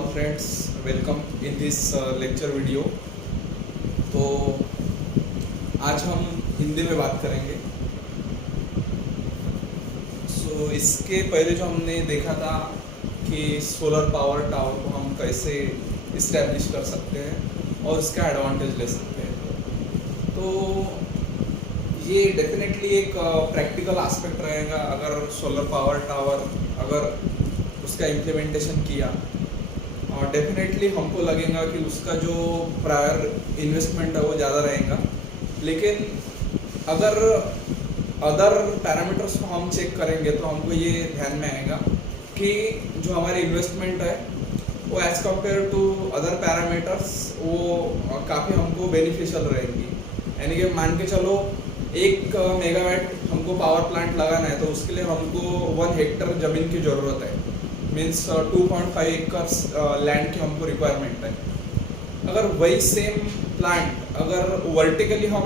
all friends, welcome in this lecture video। तो आज हम हिंदी में बात करेंगे। इसके पहले जो हमने देखा था कि सोलर पावर टावर को हम कैसे इस्टेब्लिश कर सकते हैं और उसका एडवांटेज ले सकते हैं। तो ये डेफिनेटली एक प्रैक्टिकल एस्पेक्ट रहेगा। अगर सोलर पावर टावर अगर उसका इम्प्लीमेंटेशन किया और डेफिनेटली हमको लगेगा कि उसका जो प्रायर इन्वेस्टमेंट है वो ज़्यादा रहेगा, लेकिन अगर अदर पैरामीटर्स को हम चेक करेंगे तो हमको ये ध्यान में आएगा कि जो हमारी इन्वेस्टमेंट है वो as compare to other parameters वो काफ़ी हमको बेनिफिशियल रहेंगी। यानी कि मान के चलो 1 मेगावाट हमको पावर प्लांट लगाना है तो उसके लिए हमको 1 हेक्टर ज़मीन की ज़रूरत है, मीन्स 2.5 एकर्स लैंड की हमको रिक्वायरमेंट है। अगर वही सेम प्लांट अगर वर्टिकली हम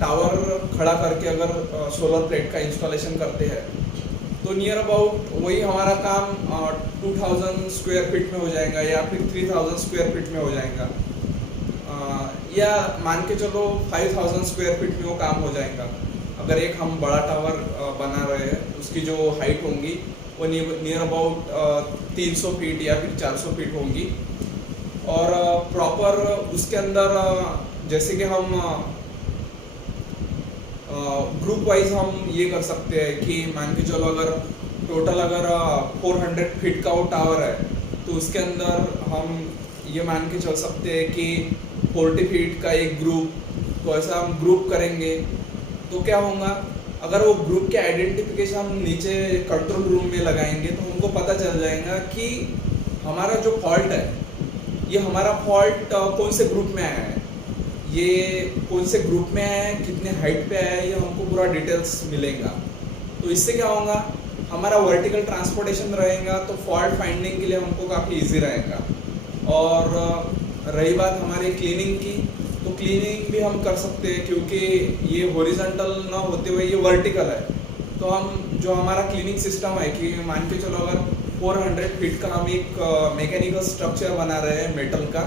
टावर खड़ा करके अगर सोलर प्लेट का इंस्टॉलेशन करते हैं तो नियर अबाउट वही हमारा काम 2000 स्क्वायर फीट में हो जाएगा या फिर 3000 स्क्वायर फीट में हो जाएगा, या मान के चलो 5000 स्क्वायर फीट में वो काम हो जाएगा। अगर एक हम बड़ा टावर बना रहे हैं उसकी जो हाइट होंगी वो नियर अबाउट 300 फीट या फिर 400 फीट होंगी। और प्रॉपर उसके अंदर जैसे कि हम ग्रुप वाइज हम ये कर सकते हैं कि मान के चलो अगर टोटल अगर 400 फीट का वो टावर है तो उसके अंदर हम ये मान के चल सकते हैं कि 40 फीट का एक ग्रुप, तो ऐसा हम ग्रुप करेंगे तो क्या होगा, अगर वो ग्रुप के आइडेंटिफिकेशन हम नीचे कंट्रोल रूम में लगाएंगे तो हमको पता चल जाएगा कि हमारा जो फॉल्ट है ये हमारा फॉल्ट कौन से ग्रुप में आया है, ये कौन से ग्रुप में आया है, कितने हाइट पे आया है, ये हमको पूरा डिटेल्स मिलेगा। तो इससे क्या होगा, हमारा वर्टिकल ट्रांसपोर्टेशन रहेगा तो फॉल्ट फाइंडिंग के लिए हमको काफ़ी इजी रहेगा। और रही बात हमारे क्लीनिंग की, तो क्लीनिंग भी हम कर सकते हैं क्योंकि ये हॉरिजॉन्टल ना होते हुए ये वर्टिकल है। तो हम जो हमारा क्लीनिंग सिस्टम है कि मान के चलो अगर 400 फीट का हम एक मैकेनिकल स्ट्रक्चर बना रहे हैं मेटल का,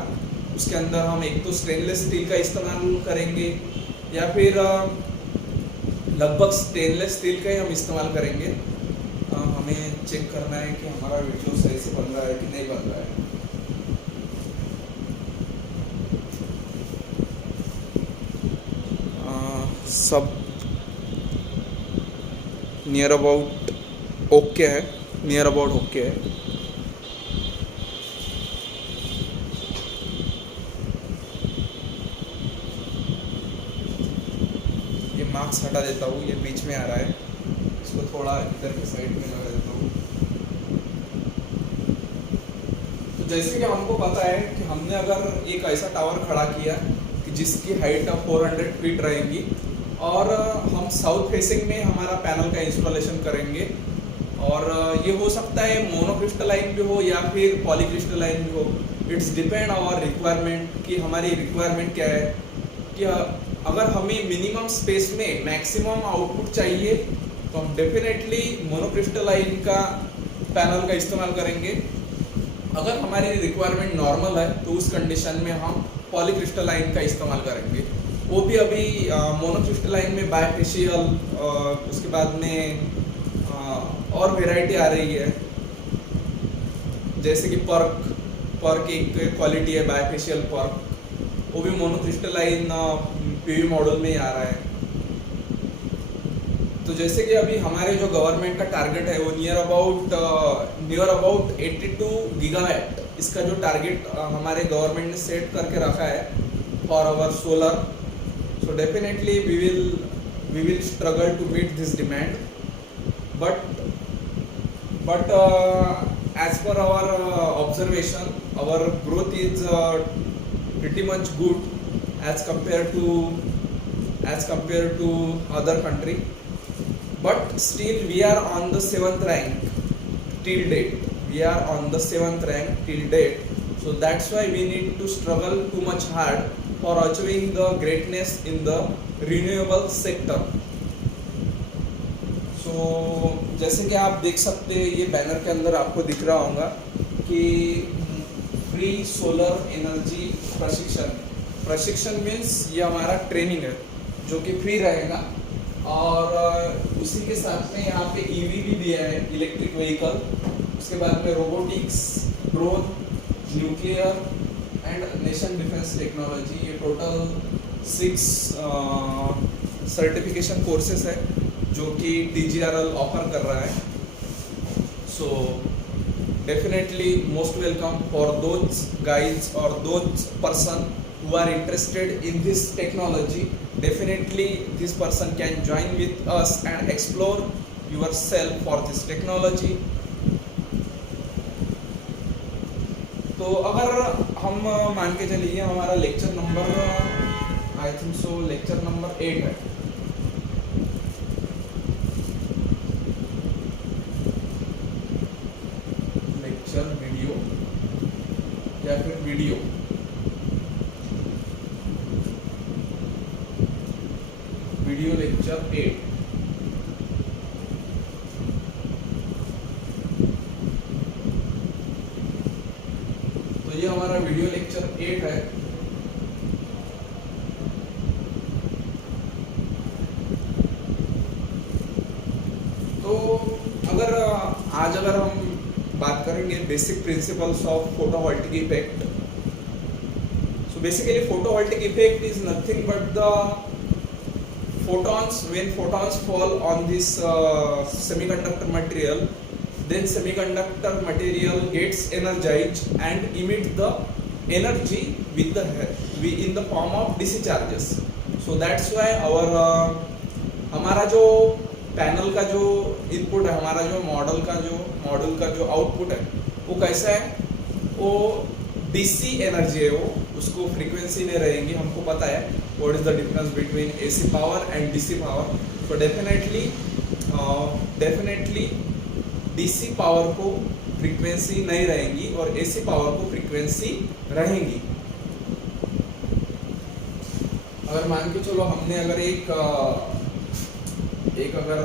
उसके अंदर हम एक तो स्टेनलेस स्टील का इस्तेमाल करेंगे या फिर लगभग स्टेनलेस स्टील का ही हम इस्तेमाल करेंगे। हमें चेक करना है कि हमारा वीडियो सही से बन रहा है कि नहीं बन रहा है। सब नियर अबाउट ओके है, नियर अबाउट ओके है। ये मार्क्स हटा देता हूँ, ये बीच में आ रहा है, इसको थोड़ा इधर के साइड में लगा देता हूँ। तो जैसे कि हमको पता है कि हमने अगर एक ऐसा टावर खड़ा किया कि जिसकी हाइट 400 फीट रहेगी और हम साउथ फेसिंग में हमारा पैनल का इंस्टॉलेशन करेंगे, और ये हो सकता है मोनोक्रिस्टलाइन भी हो या फिर पॉलीक्रिस्टलाइन भी हो। इट्स डिपेंड आवर रिक्वायरमेंट कि हमारी रिक्वायरमेंट क्या है, कि अगर हमें मिनिमम स्पेस में मैक्सिमम आउटपुट चाहिए तो हम डेफिनेटली मोनोक्रिस्टलाइन का पैनल का इस्तेमाल करेंगे। अगर हमारी रिक्वायरमेंट नॉर्मल है तो उस कंडीशन में हम पॉलीक्रिस्टलाइन का इस्तेमाल करेंगे। वो भी अभी मोनोक्रिस्टलाइन में बायफेशियल, उसके बाद में और वैरायटी आ रही है, जैसे कि पर्क एक क्वालिटी है बायफेशियल पर्क, वो भी मोनोक्रिस्टलाइन पीवी मॉडल में ही आ रहा है। तो जैसे कि अभी हमारे जो गवर्नमेंट का टारगेट है वो नियर अबाउट 82 गीगावाट, इसका जो टारगेट हमारे गवर्नमेंट ने सेट करके रखा है for our solar. So definitely we will struggle to meet this demand, but as per our observation our growth is pretty much good as compared to other country, but still we are on the 7th rank till date. So that's why we need to struggle too much hard for achieving the greatness in the renewable sector. So जैसे कि आप देख सकते हैं, ये banner के अंदर आपको दिख रहा होगा कि फ्री सोलर एनर्जी प्रशिक्षण मीन्स ये हमारा ट्रेनिंग है जो कि फ्री रहेगा। और उसी के साथ में यहाँ पे ईवी भी दिया है, इलेक्ट्रिक व्हीकल। उसके बाद में robotics, drone, nuclear and nation defence technology. ये टोटल 6 सर्टिफिकेशन कोर्सेस है जो कि DGRL ऑफर कर रहा है। सो definitely most welcome for those guys or those person who are interested in this technology. Definitely this person can join with us and explore yourself for this technology. तो अगर हम मान के चलिए हमारा लेक्चर नंबर आई थिंक सो lecture number 8 है। Video या फिर वीडियो लेक्चर 8। तो ये हमारा वीडियो लेक्चर 8 है। तो अगर हम बात करेंगे basic principles of photovoltaic effect. So basically photovoltaic effect is nothing but the photons. When photons fall on this semiconductor material, then semiconductor material gets energized and emits the energy in the form of DC charges. So that's why हमारा जो panel का जो input है, हमारा जो model का जो output है वो कैसा है, वो DC एनर्जी है, वो उसको फ्रीक्वेंसी में रहेंगी। हमको पता है what is the difference between AC power and DC power. तो डेफिनेटली DC पावर को फ्रीक्वेंसी नहीं रहेंगी और AC पावर को फ्रीक्वेंसी रहेंगी। अगर मान के चलो हमने अगर एक अगर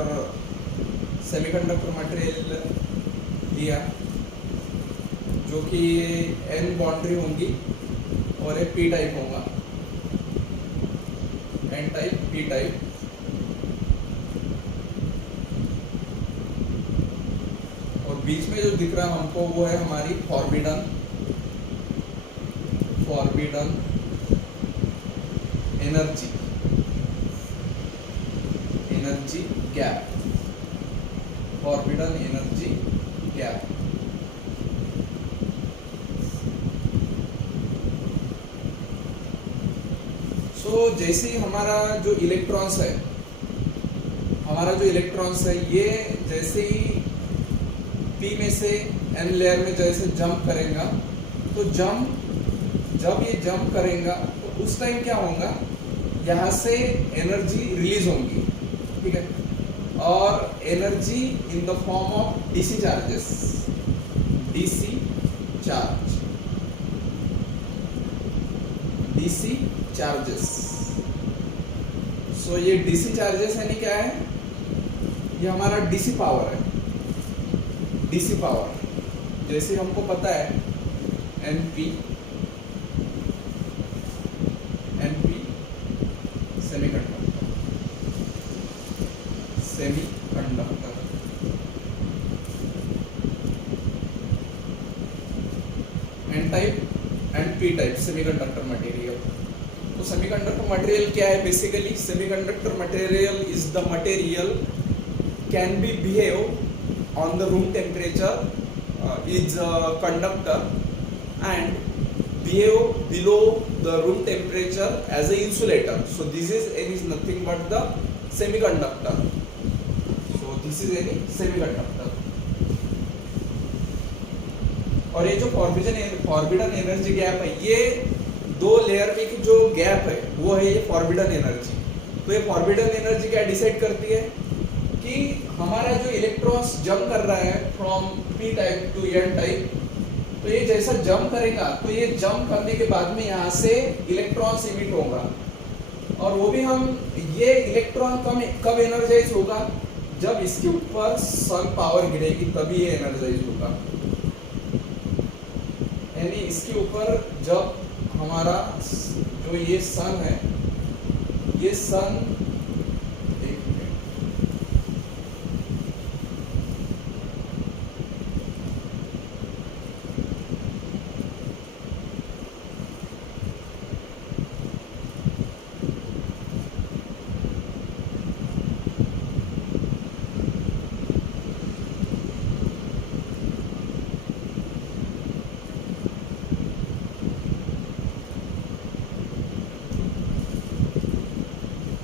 सेमीकंडक्टर मटेरियल दिया जो कि N बाउंड्री होंगी और एक P टाइप होगा, N टाइप P टाइप। और बीच में जो दिख रहा है हमको वो है हमारी forbidden energy gap, forbidden energy gap. तो जैसे ही हमारा जो इलेक्ट्रॉन्स है ये जैसे ही P में से N लेयर में जैसे जंप करेगा, तो जब ये जंप करेगा तो उस टाइम क्या होगा, यहाँ से एनर्जी रिलीज होंगी, ठीक है। और energy in the form of DC charges, DC charges. So ये DC चार्जेस यानी क्या है, ये हमारा DC पावर है। DC पावर जैसे हमको पता है NP semiconductor N type and P type semiconductor material. तो सेमीकंडक्टर मटेरियल क्या है, basically semiconductor material is the material can be behave on the room temperature, is a conductor and behave below the room temperature as a insulator. So this is nothing but the semiconductor. So this is any semiconductor. और ये जो forbidden energy gap है, ये दो layer में की जो gap है वो है ये फॉरबिडन एनर्जी। तो ये फॉरबिडन एनर्जी क्या डिसाइड करती है कि हमारा जो इलेक्ट्रॉन्स जंप कर रहा है from P type two N type, तो ये जैसा जंप करेगा तो ये जंप करने के बाद में यहाँ से इलेक्ट्रॉन्स इमिट होगा। और वो भी हम ये इलेक्ट्रॉन कब एनर्जाइज होगा, जब इसके ऊपर सन पावर गिरेगी तभी ये एनर्जाइज होगा। यानी इसके ऊपर जब हमारा जो ये सन है, ये सन, एक मिनट,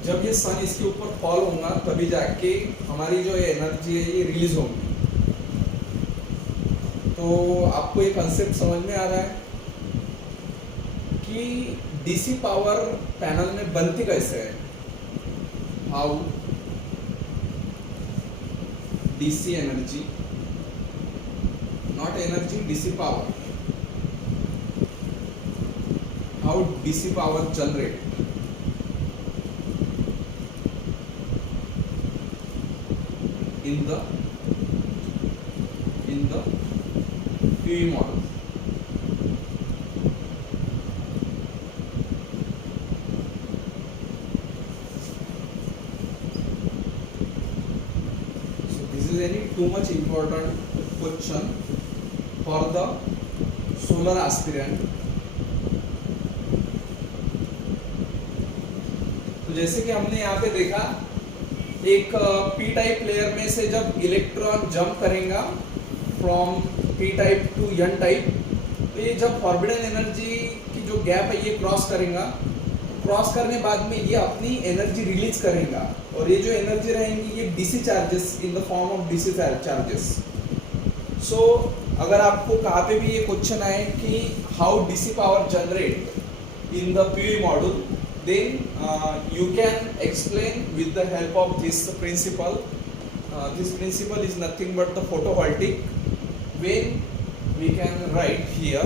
जब ये सन इसके ऊपर फॉल होगा तभी जाके हमारी जो एनर्जी है ये रिलीज होगी। तो आपको ये कंसेप्ट समझ में आ रहा है कि डीसी पावर पैनल में बनती कैसे है, how DC energy, not energy, DC power, how DC power generate in the PV model. So this is any too much important question for the solar aspirant. तो जैसे कि हमने यहाँ पे देखा, एक पी टाइप लेयर में से जब इलेक्ट्रॉन जंप करेगा from P type to N type, तो ये जब फॉरबिडन एनर्जी की जो गैप है ये क्रॉस करेगा, क्रॉस करने बाद में ये अपनी एनर्जी रिलीज करेगा, और ये जो एनर्जी रहेंगी ये DC charges in the form of DC charges. So अगर आपको कहाँ पे भी ये क्वेश्चन आए कि how DC power generate in the PV module, then you can explain with the help of this principle. This principle is nothing but the photovoltaic. When we can write here,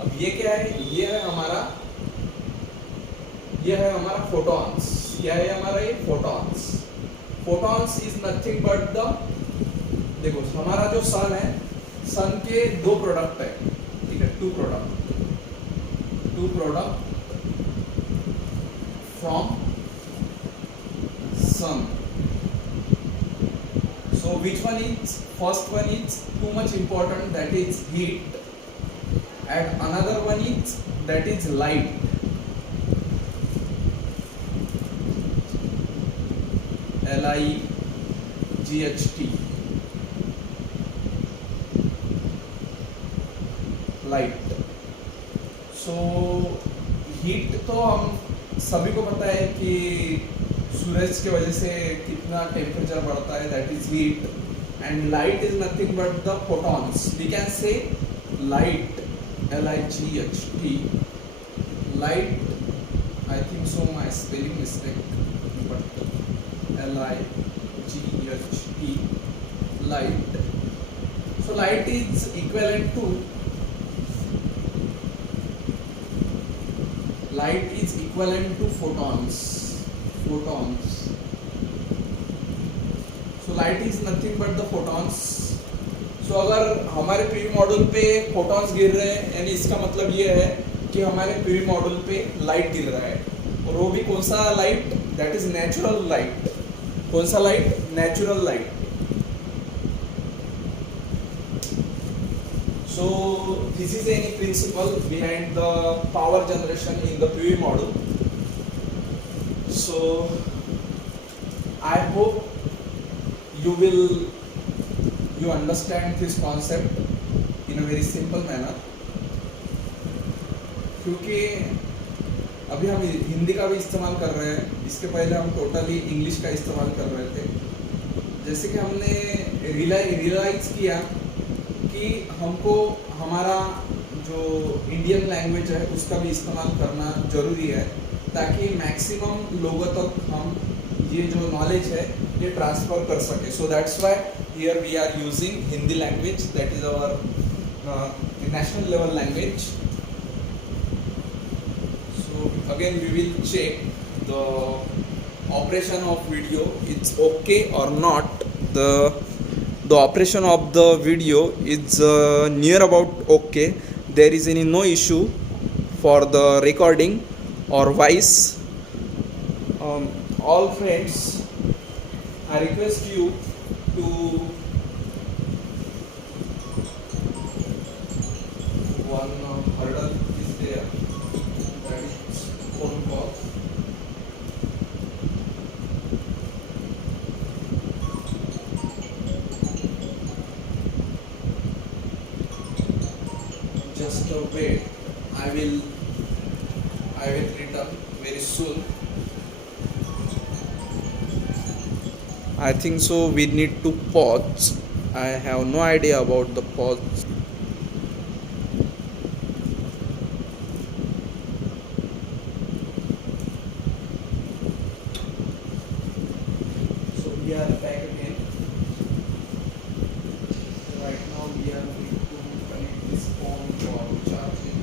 अब ये क्या है, ये है हमारा photons. क्या है हमारा ये photons? Photons is nothing but the, देखो हमारा जो सन है, सन के दो प्रोडक्ट है, ठीक है, to product from sun. So which one is, first one is too much important, that is heat, and another one is that is light. LIGHT, light. So heat तो हम सभी को पता है कि सूरज के वजह से कितना टेम्परेचर बढ़ता है, that is heat, and light is nothing but the photons. We can say light, LIGHT, light, I think so my spelling mistake, but LIGHT, light. So light is equivalent to, light is equivalent to photons. So light is nothing but the photons. So अगर हमारे PV module पे photons गिर रहे हैं, यानी इसका मतलब ये है कि हमारे पीवी मॉड्यूल पे लाइट गिर रहा है, और वो भी कौन सा light, that is natural light. कौन सा light? Natural light. So this is any principle behind the power generation in the PV module. So I hope you understand this concept in a very simple manner. क्योंकि अभी हम हिंदी का भी इस्तेमाल कर रहे हैं, इसके पहले हम टोटली इंग्लिश का इस्तेमाल कर रहे थे। जैसे कि हमने रियलाइज किया कि हमको हमारा जो इंडियन लैंग्वेज है उसका भी इस्तेमाल करना ज़रूरी है, ताकि मैक्सिमम लोगों तक हम ये जो नॉलेज है ये ट्रांसफ़र कर सके। So that's why here we are using Hindi language, that is our national level language. So again we will check the operation of video, it's okay or not, the The operation of the video is near about okay. There is any no issue for the recording or voice. All friends, I request you to one hurdle is there, that is phone call. Just wait. I will return very soon. I think so. We need to pause. I have no idea about the pause. So we are back again. Right now we are going to connect this phone for charging.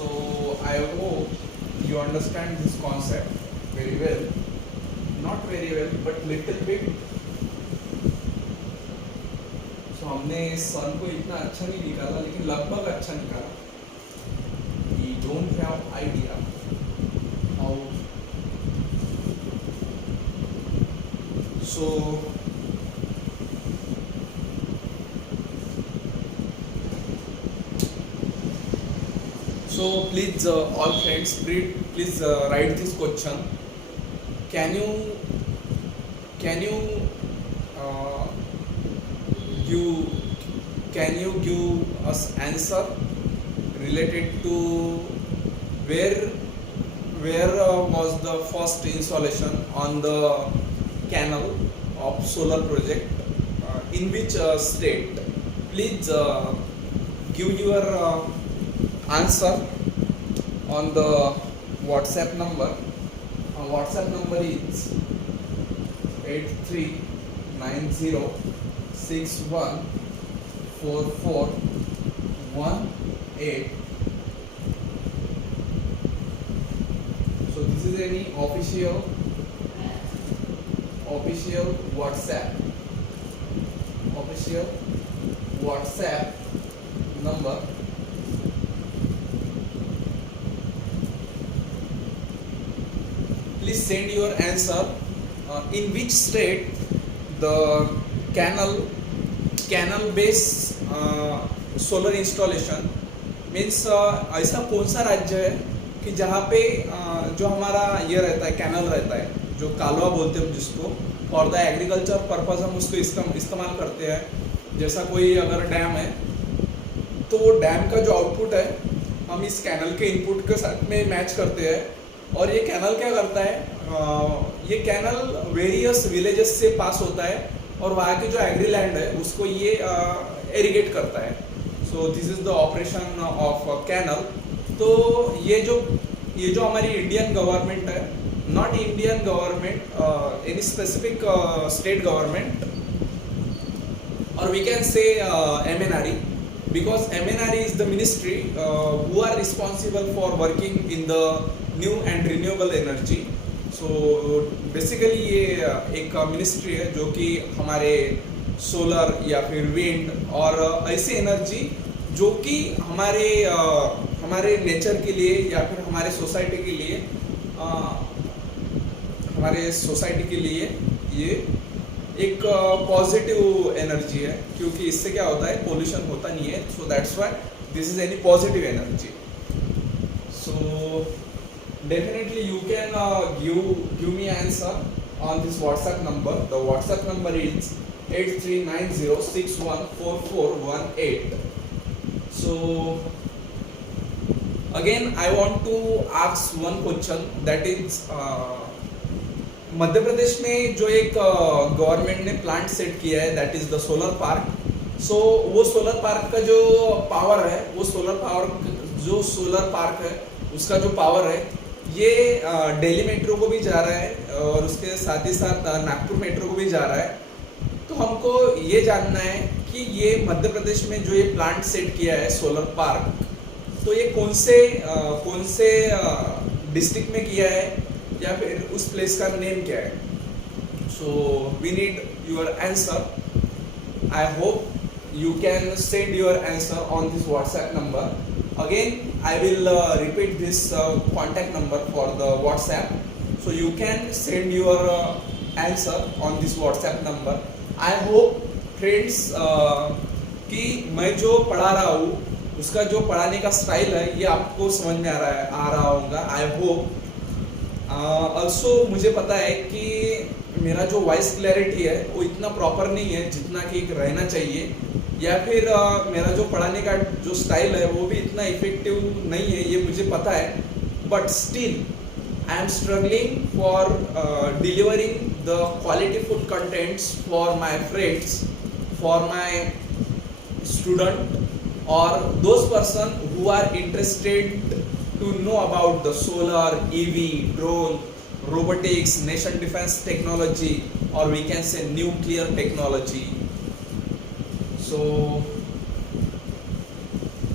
So I hope you understand this concept very well. Not very well, but little bit. So हमने सन को इतना अच्छा नहीं निकाला, लेकिन लगभग अच्छा निकाला. We don't have idea how. So please, all friends, please write this question. Can you uh, give us answer related to where was the first installation on the canal of solar project, in which state? Please give your answer on the WhatsApp number. WhatsApp number is 8390614418. So this is any official WhatsApp number. Please send your answer. In which state the canal based solar installation means, ऐसा कौन सा राज्य है कि जहाँ पे जो हमारा ये रहता है, कैनल रहता है, जो कालवा बोलते हैं जिसको, फॉर द एग्रीकल्चर पर्पज हम उसको इस्तेमाल करते हैं. जैसा कोई अगर डैम है तो वो डैम का जो आउटपुट है हम इस कैनल के इनपुट के साथ में मैच करते हैं. और ये कैनल क्या करता है, ये कैनल वेरियस विलेजेस से पास होता है और वहाँ की जो एग्री लैंड है उसको ये इरिगेट करता है. So this is the operation of canal. तो ये जो हमारी इंडियन गवर्नमेंट है, not Indian government, any specific state government, or we can say MNRE, because MNRE is the ministry who are responsible for working in the new and renewable energy. So basically ये एक ministry है जो कि हमारे solar या फिर wind और ऐसी एनर्जी जो कि हमारे नेचर के लिए या फिर हमारे सोसाइटी के लिए ये एक पॉजिटिव एनर्जी है, क्योंकि इससे क्या होता है, पोल्यूशन होता नहीं है. सो that's why this is any positive energy. So definitely you can give me answer on this WhatsApp number. The WhatsApp number is 8390614418. So again I want to ask one question, that is Madhya Pradesh में जो एक government ने plant set किया है, that is the solar park. So वो solar park का जो power है, वो सोलर पार्क है उसका जो पावर है ये दिल्ली मेट्रो को भी जा रहा है और उसके साथ ही साथ नागपुर मेट्रो को भी जा रहा है। तो हमको ये जानना है कि ये मध्य प्रदेश में जो ये प्लांट सेट किया है सोलर पार्क, तो ये कौन से डिस्ट्रिक्ट में किया है या फिर उस प्लेस का नेम क्या है। So we need your answer. I hope you can send your answer on this WhatsApp number. Again, I will repeat this contact number for the WhatsApp. So you can send your answer on this WhatsApp number. I hope friends कि मैं जो पढ़ा रहा हूँ उसका जो पढ़ाने का स्टाइल है ये आपको समझ में आ रहा होगा। आई होप ऑल्सो मुझे पता है कि मेरा जो वॉइस क्लैरिटी है वो इतना प्रॉपर नहीं है जितना कि रहना चाहिए, या फिर मेरा जो पढ़ाने का जो स्टाइल है वो भी इतना इफेक्टिव नहीं है, ये मुझे पता है। But still I am struggling for delivering the qualityful contents for my friends, for my student और those person who are interested to know about the solar, EV, drone, robotics, nation defense technology, or we can say nuclear technology. So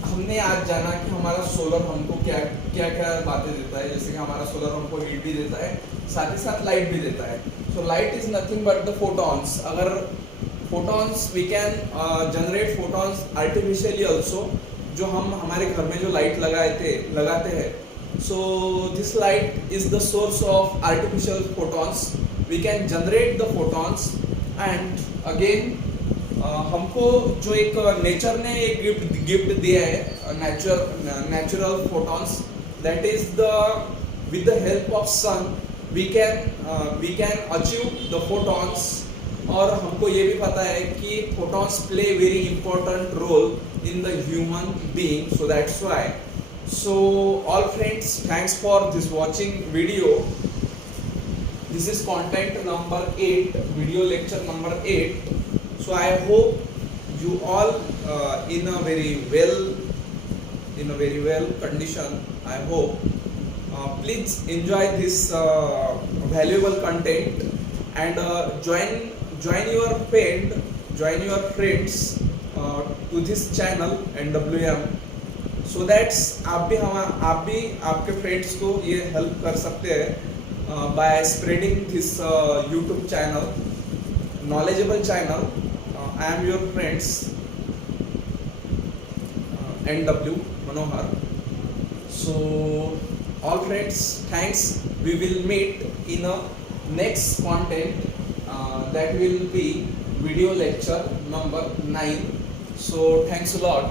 हमने आज जाना कि हमारा solar हमको क्या क्या क्या बातें देता है, जैसे कि हमारा सोलर हमको हीट भी देता है, साथ ही साथ लाइट भी देता है। So light is nothing but the photons. अगर photons we can generate photons artificially also, जो हम हमारे घर में जो लाइट लगाते हैं। So this light is the source of artificial photons. We can generate the photons and again हमको जो एक नेचर ने एक गिफ्ट दिया है natural photons, that is the with the help of sun we can achieve the photons. और हमको ये भी पता है कि photons play very important role in the human being, so that's why. So all friends, thanks for this watching video. This is content number 8, video lecture number 8. So I hope you all in a very well condition. I hope please enjoy this valuable content and join your friends to this channel NWM, so that आप भी आपके friends को ये help कर सकते हैं by spreading this YouTube channel, knowledgeable channel. I am your friends NW Manohar. So all friends, thanks. We will meet in a next content. That will be video lecture number 9. So thanks a lot.